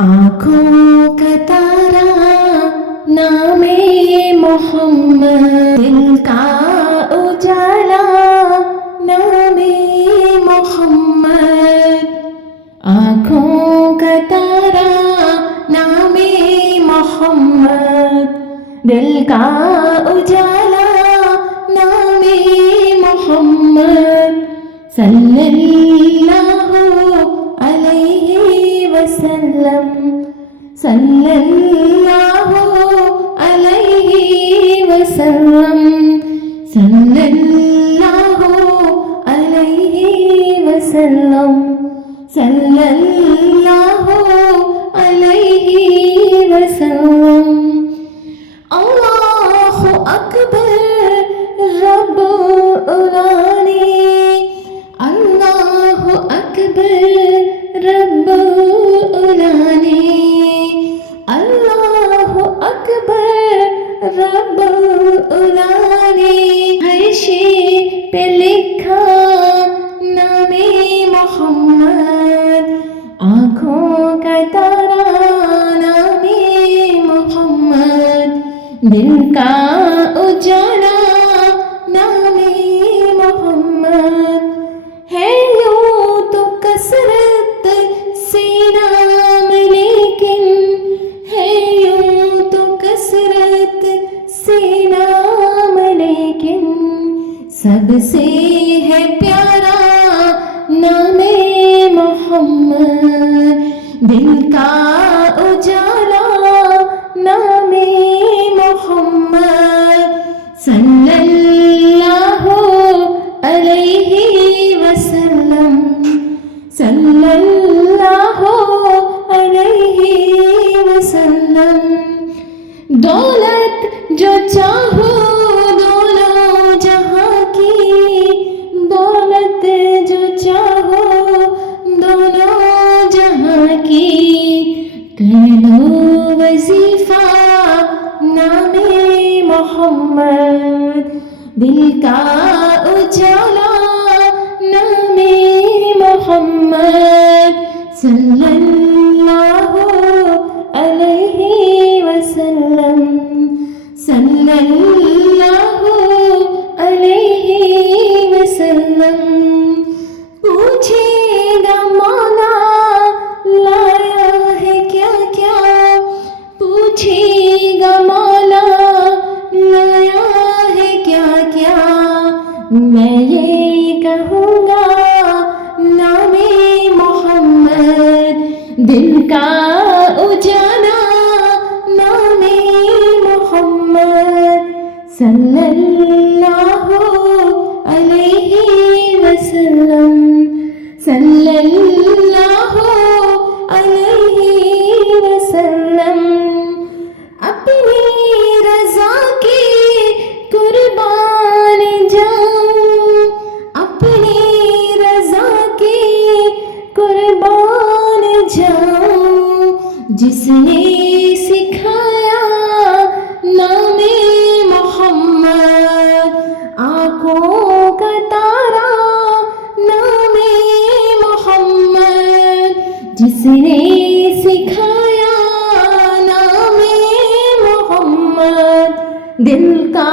आँखों का तारा नामे मोहम्मद, दिल का उजाला नामे मोहम्मद। आँखों का तारा नामे मोहम्मद, दिल का उजाला नामे मोहम्मद। सल्लल्लाहु अलैहि वसल्लम, सल्लल्लाहु अलैहि वसल्लम, सल्लल्लाहु अलैहि वसल्लम, सल्लल्लाहु अलैहि वसल्लम। अल्लाहु अकबर रब्बुल आलमीन, अल्लाहु अकबर रब्बुल आलमीन, अल्लाहु अकबर रब्बुल आलमीन। हर्षे पे लिखा नामे मोहम्मद, आँखों का तारा नामे मोहम्मद, दिल का उजाला नामे मोहम्मद। है यूं तो कसरत से नाम, लेकिन है यूं तो कसरत से नाम, लेकिन सबसे है प्यारा नामे मोहम्मद, दिल का उजाला नामे मोहम्मद। सल्लल्लाहु अलैहि वसल्लम, सल्लल्लाहु अलैहि वसल्लम। दौलत जो चाहो दोनों जहां की, दौलत जो चाहो दोनों जहां की। कर लो वजीफा नामे मोहम्मद, दिल का उजाला नामे मोहम्मद। सल्लल्लाहु अलैहि वसल्लम, सल्लल्लाहु अलैहि वसल्लम। पूछेगा मौला लाया है क्या क्या, पूछेगा मौला लाया है क्या क्या। मैं ये कहूँगा नामे मोहम्मद, दिल का उजाला नामे मोहम्मद। सल्लल्लाहु अलैहि वसल्लम, सल्लल्लाहु अलैहि वसल्लम। अपनी रज़ा के कुर्बान जाऊं, अपनी रज़ा के कुर्बान जाऊं। जिसने सिखाया नामे मोहम्मद, आँखों का तारा नामे मोहम्मद। जिसने सिखाया नामे मोहम्मद, दिल का